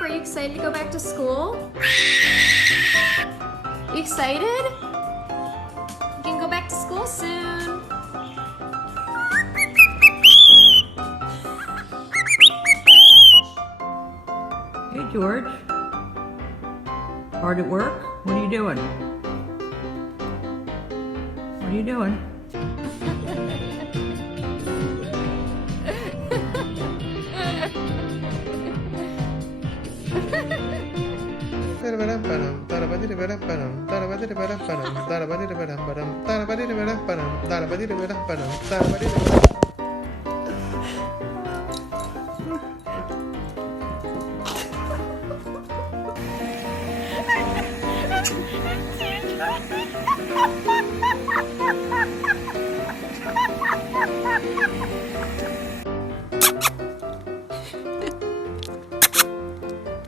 Are you excited to go back to school? You excited? You can go back to school soon. Hey George. Hard at work? What are you doing? What are you doing?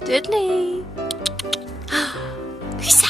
Diddley. Lisa.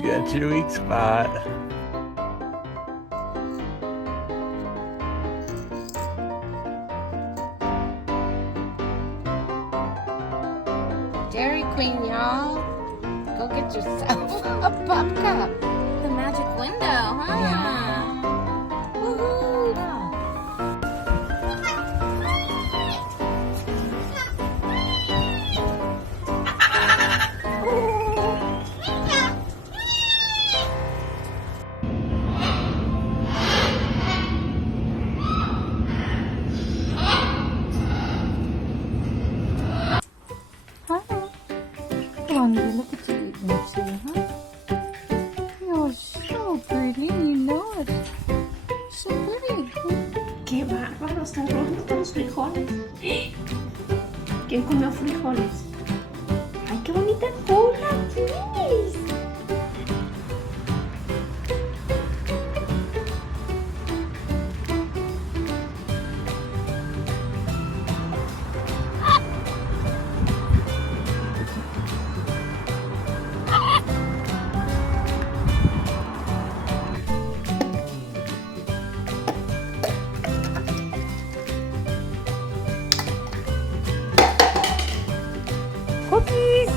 Got your weak spot. Dairy Queen, y'all. Go get yourself a pop cup. The magic window, huh? Yeah. Woohoo! Wonder, look at you, Mitzi, huh? You're so pretty, you know it. So pretty. Qué bárbaro, están rojos los frijoles. ¿Quién comió frijoles? Ay, qué bonita cola, please. Cookies.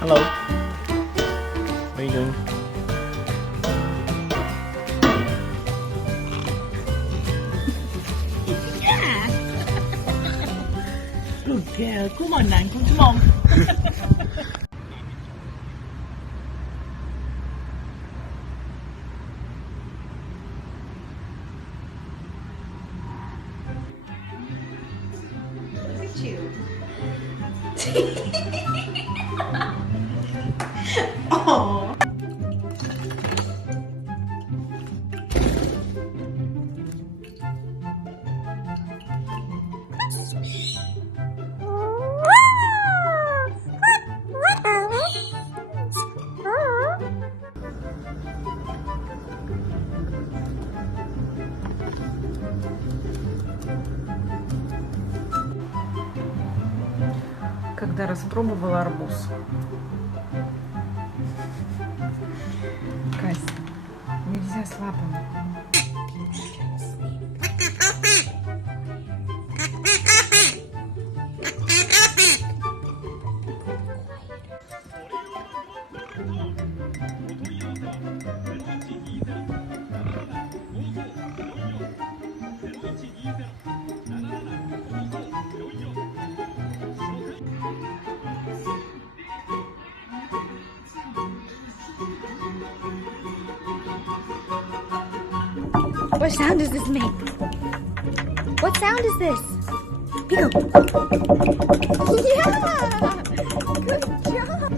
Hello. What are you doing? Good girl. Come on, Nan. Come to mom. Look at you. Oh. Когда распробовала арбуз. Кась, нельзя с лапами. What sound does this make? What sound is this? Pico. Yeah! Good job!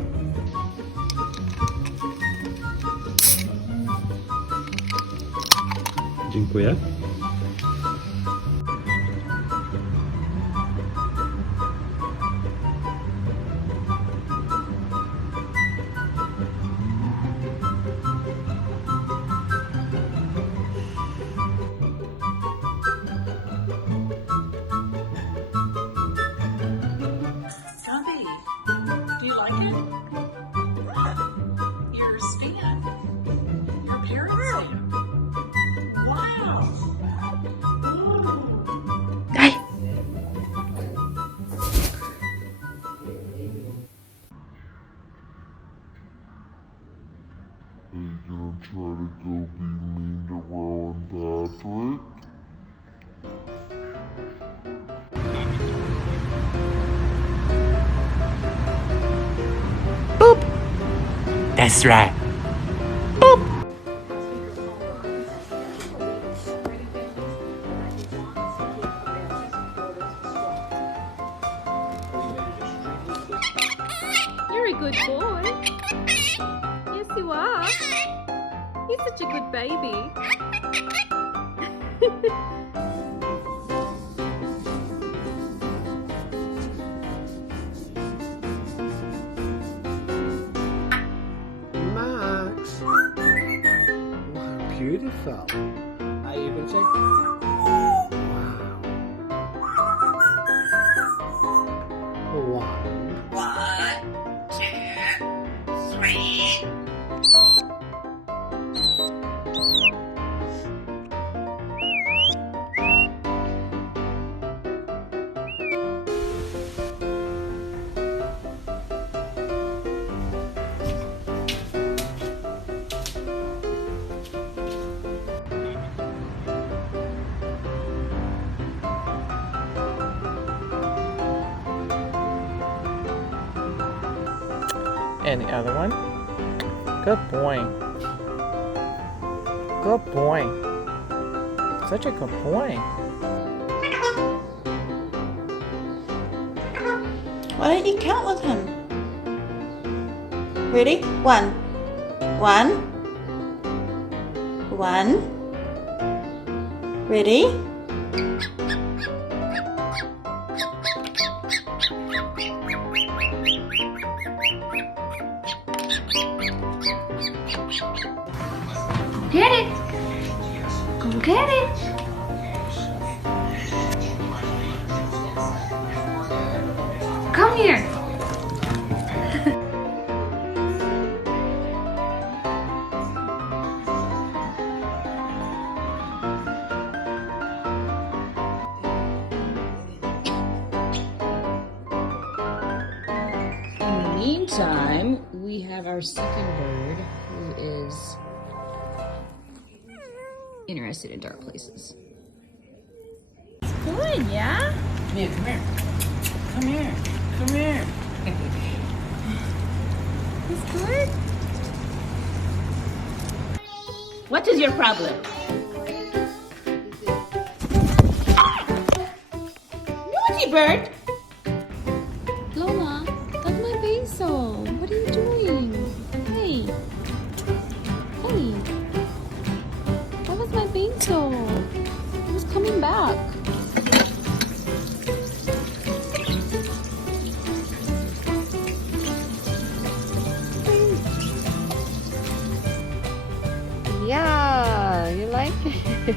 Dziękuję. Cubby, do you like it? Your stand. Your parrot stand. Wow. Are you gonna try to go be mean to Rowan Patrick? That's right. You're a good boy. Yes, you are. You're such a good baby. Max. Wow, beautiful. Are you going to say? Wow. And the other one. Good boy. Good boy. Such a good boy. Why don't you count with him? Ready? 1. 1. 1. Ready? Get it. Go get it. Come here. In the meantime, we have our second bird who is interested in dark places. It's good, yeah? Come here, come here. Come here, come here. It's good? What is your problem? Naughty bird! Lola, that's my basil. What are you doing? Hey. Hey. That was my basil. It was coming back. Yeah, you like it?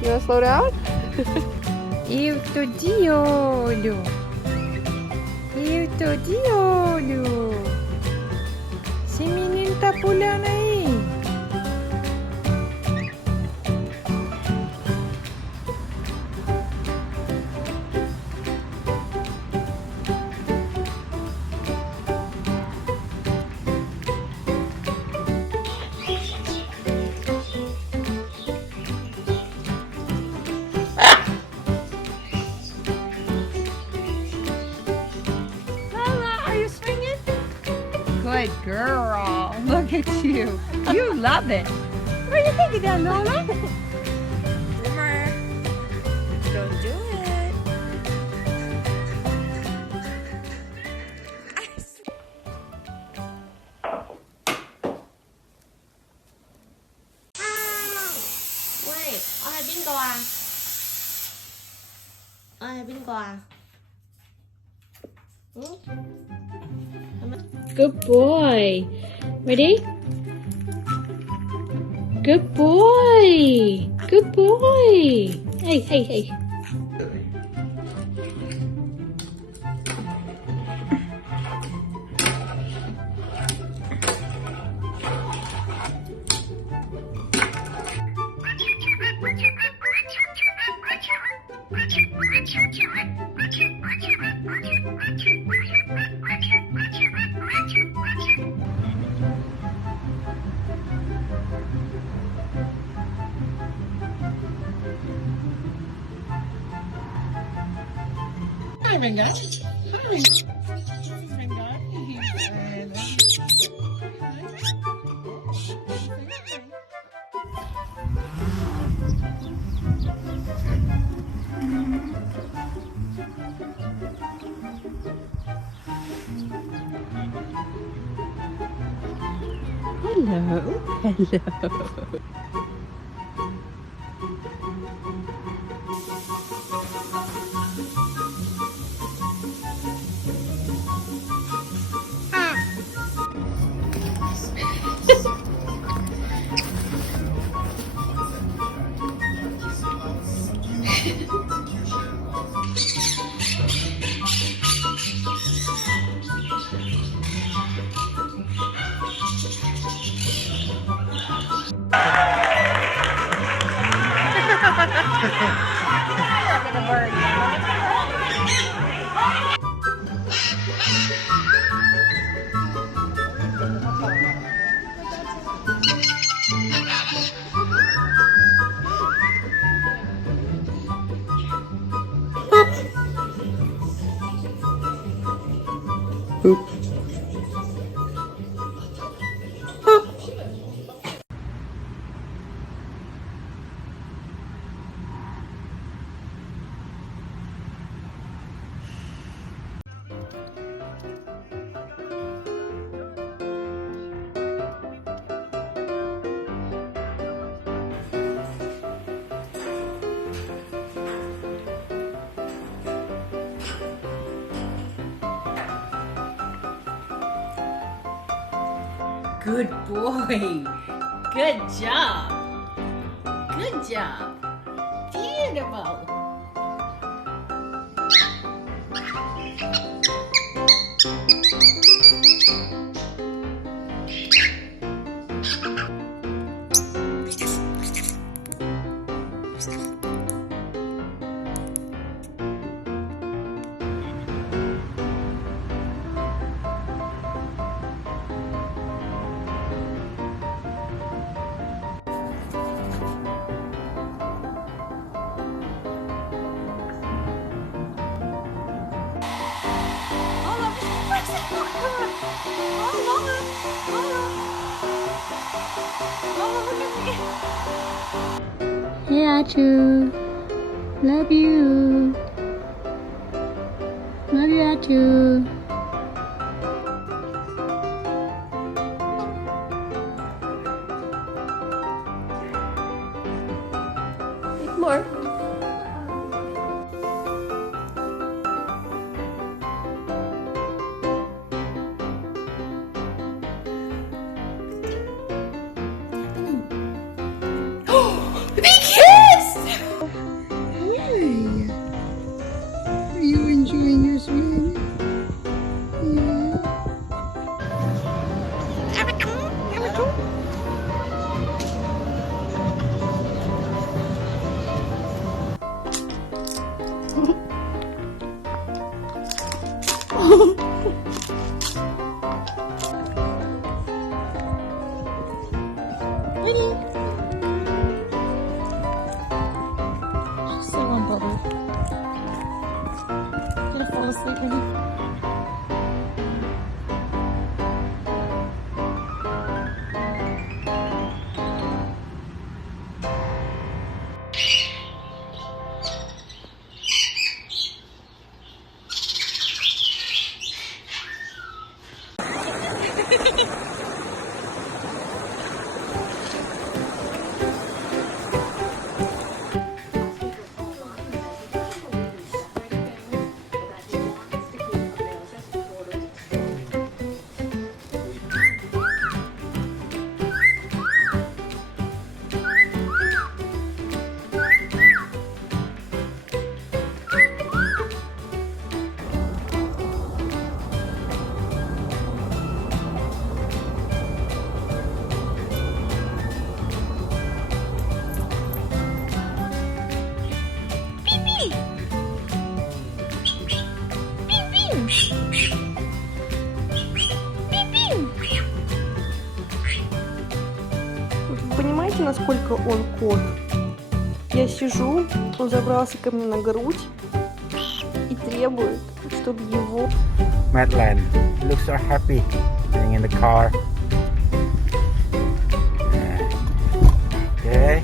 You wanna slow down? Eu tô de olho. Eu tô de olho. Esse menino tá pulando aí. Good girl. Look at you. You love it. What are you thinking there, Lola? Boomer. Don't do it. Wait, ai biến cô à? Ai biến cô à? Good boy. Ready? Good boy. Good boy. Hey, hey, hey. Hello. Hello. Good boy. Good job. Good job. Beautiful. Hey, Achu. Love you. Love you, Achu. More. They kissed! Hey. Are you enjoying your swim? Yeah. She's so on bubble. Gonna fall asleep, honey. Вы понимаете, насколько он кот? Я сижу, он забрался ко мне на грудь и требует, чтобы его... Madeline, you look so happy being in the car. Okay.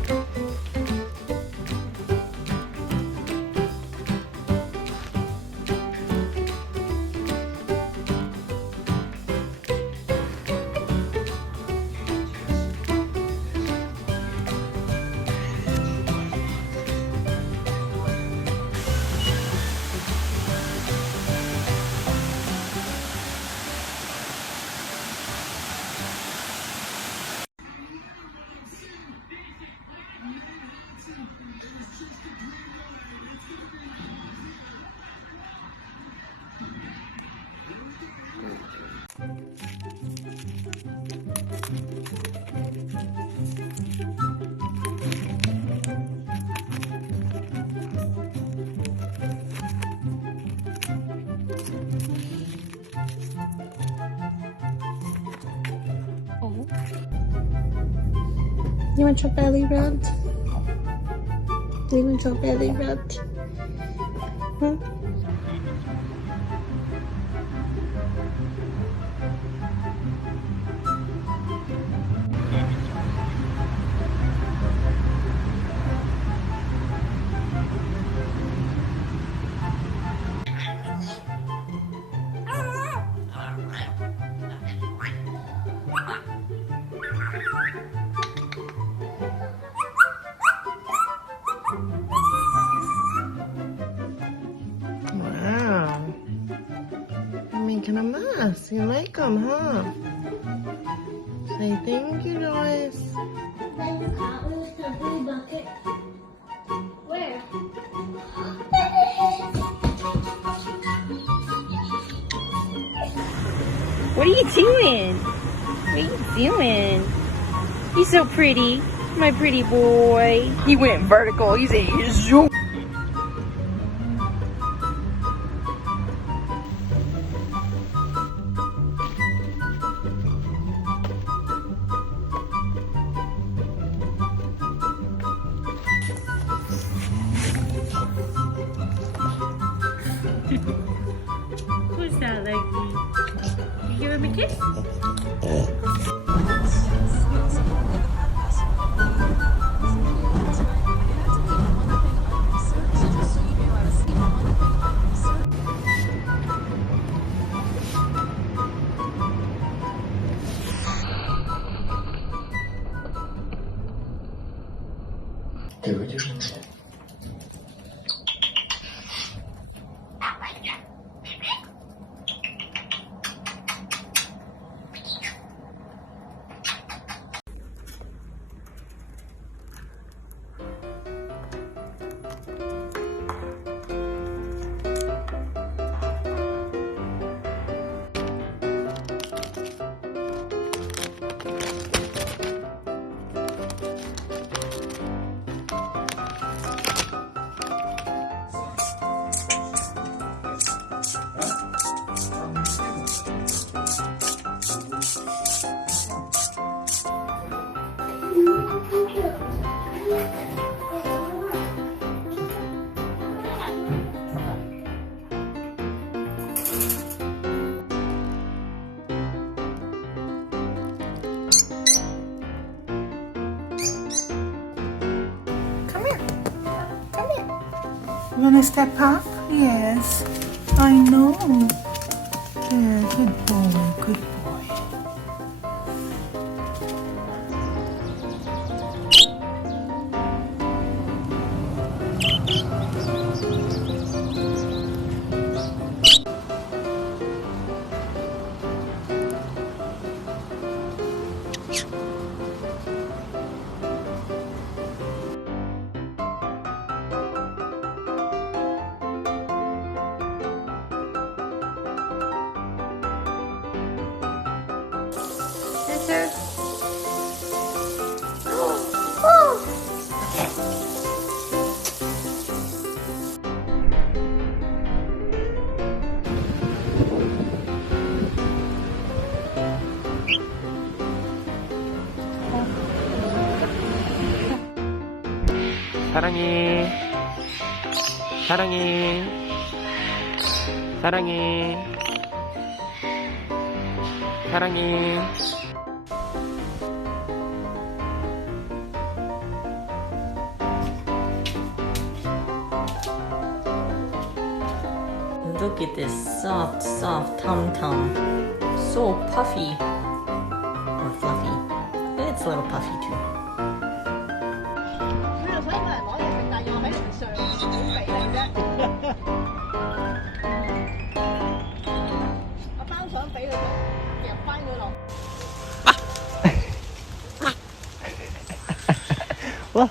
You want your belly rubbed? Do you want your belly rubbed? Huh? Wow. You're making a mess. You like them, huh? Say thank you, Joyce. Where? What are you doing? What are you doing? He's so pretty. My pretty boy. He went vertical. He's a zoom. Who's that, Leggy? You give him a kiss? Ты выйдешь? You wanna step up? Yes. I know. Yeah, good boy, good boy. 사랑해. 사랑해. 사랑해. 사랑해. Look at this soft, soft tum-tum. So puffy. Or fluffy. It's a little puffy too. Well.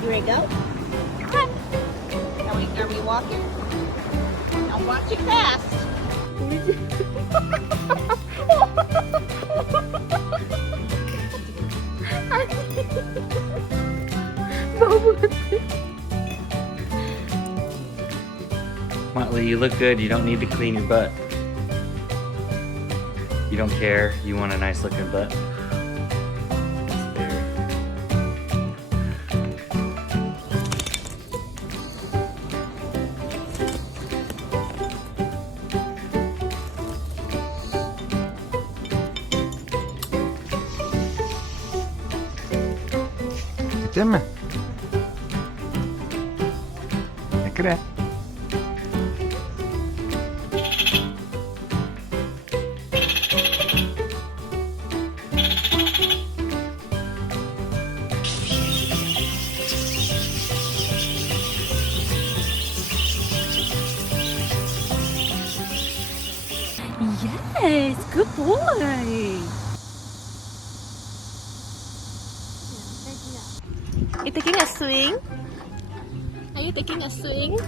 You ready to go? Come on. Are we walking? I'll watch it fast. Motley, you look good. You don't need to clean your butt. You don't care. You want a nice looking butt. It's there. Timmy. 그래. Yes, good boy. You taking a swing? Are you taking a swing?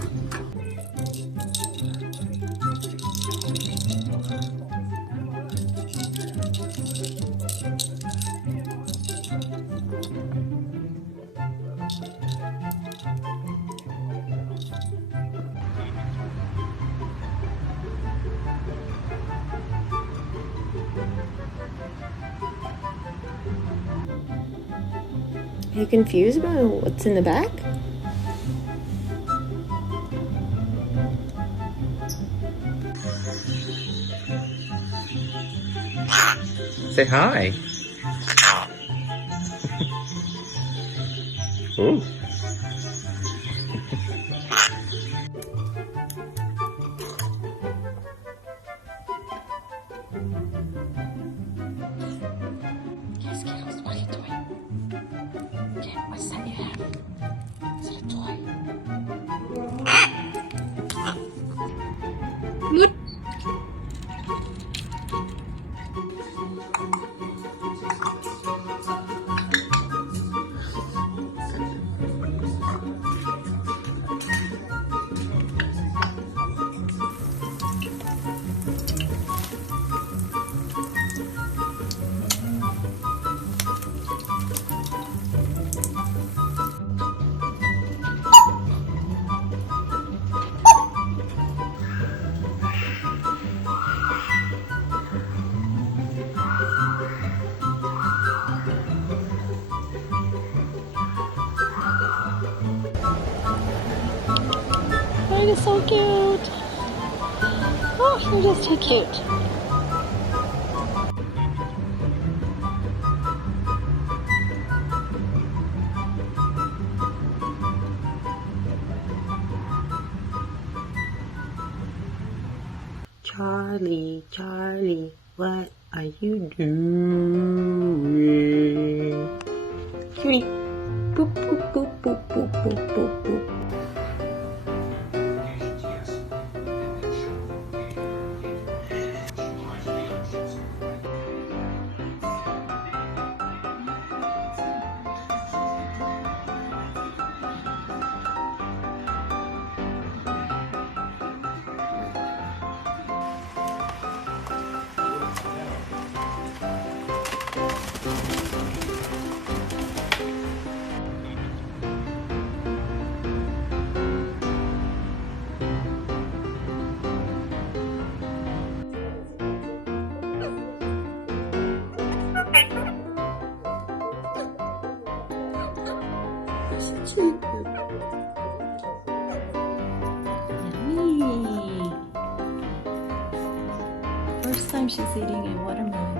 Are you confused about what's in the back? Say hi. Ooh. Yes, Kiddos, what are you doing? Okay, what's that you have? Is it a toy? Mood. That is so cute. Oh, you're just too cute. Charlie, Charlie, what are you doing? Cutie. Boop, boop, boop, boop, boop, boop, boop, boop. first time she's eating a watermelon.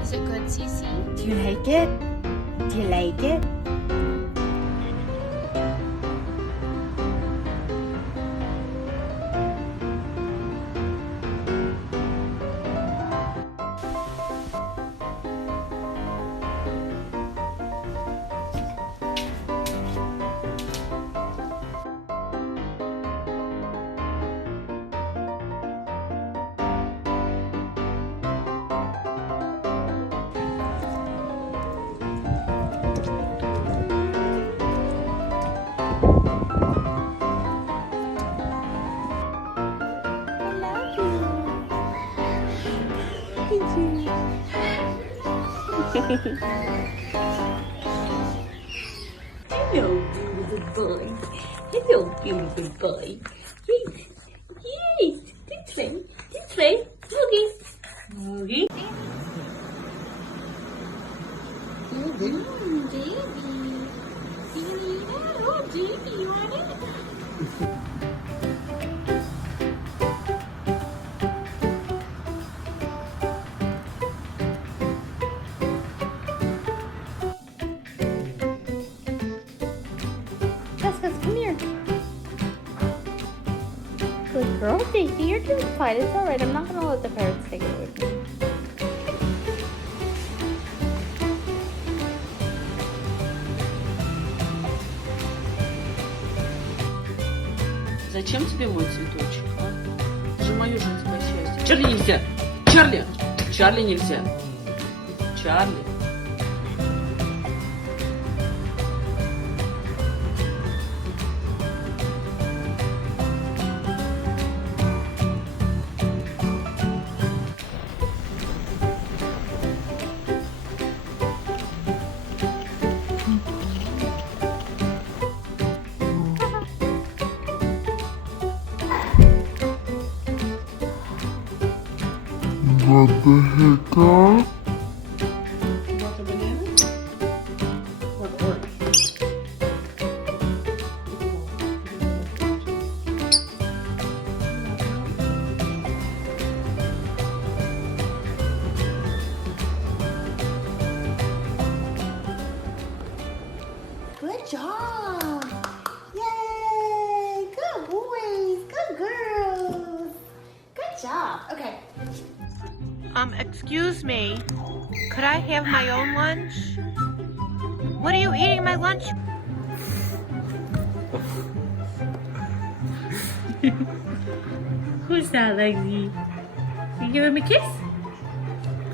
Is it good, Cece? Do you like it? Do you like it? Hello, beautiful boy. Hello, beautiful boy. Yes, yes. This way. Okay. Okay. Baby. Oh, baby, you want it? Come here. Good girl, Daisy. You're doing fine. It's alright. I'm not going to let the parrots take it away from you. Зачем тебе мой цветочек, а? Это же мое женское счастье. Чарли нельзя! Чарли! Чарли нельзя! Чарли! What the heck, huh? Want a banana? What work? Good job. Yay. Good boys. Good girls. Good job. Okay. Excuse me. Could I have my own lunch? What are you eating my lunch? Who's that, Lexi? You give him a kiss?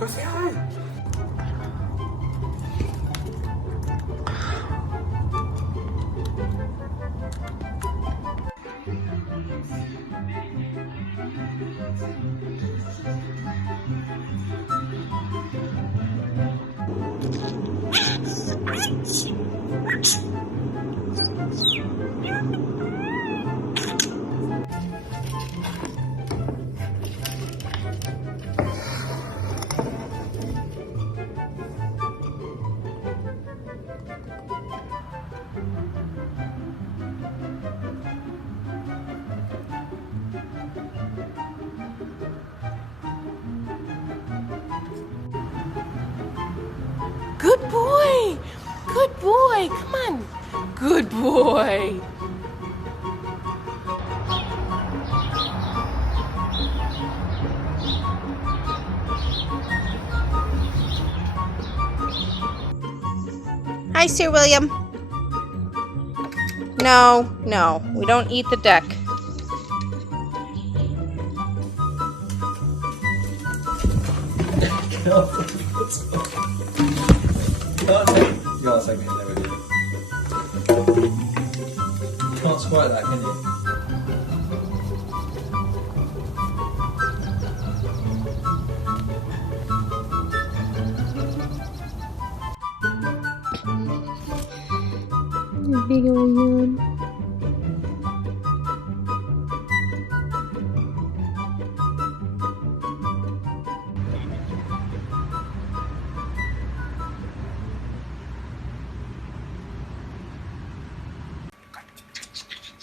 Go say hi. Good boy. Good boy. Come on. Good boy. Hi, Sir William. No, we don't eat the deck. You can't take me in there with you. You can't squirt that, can you?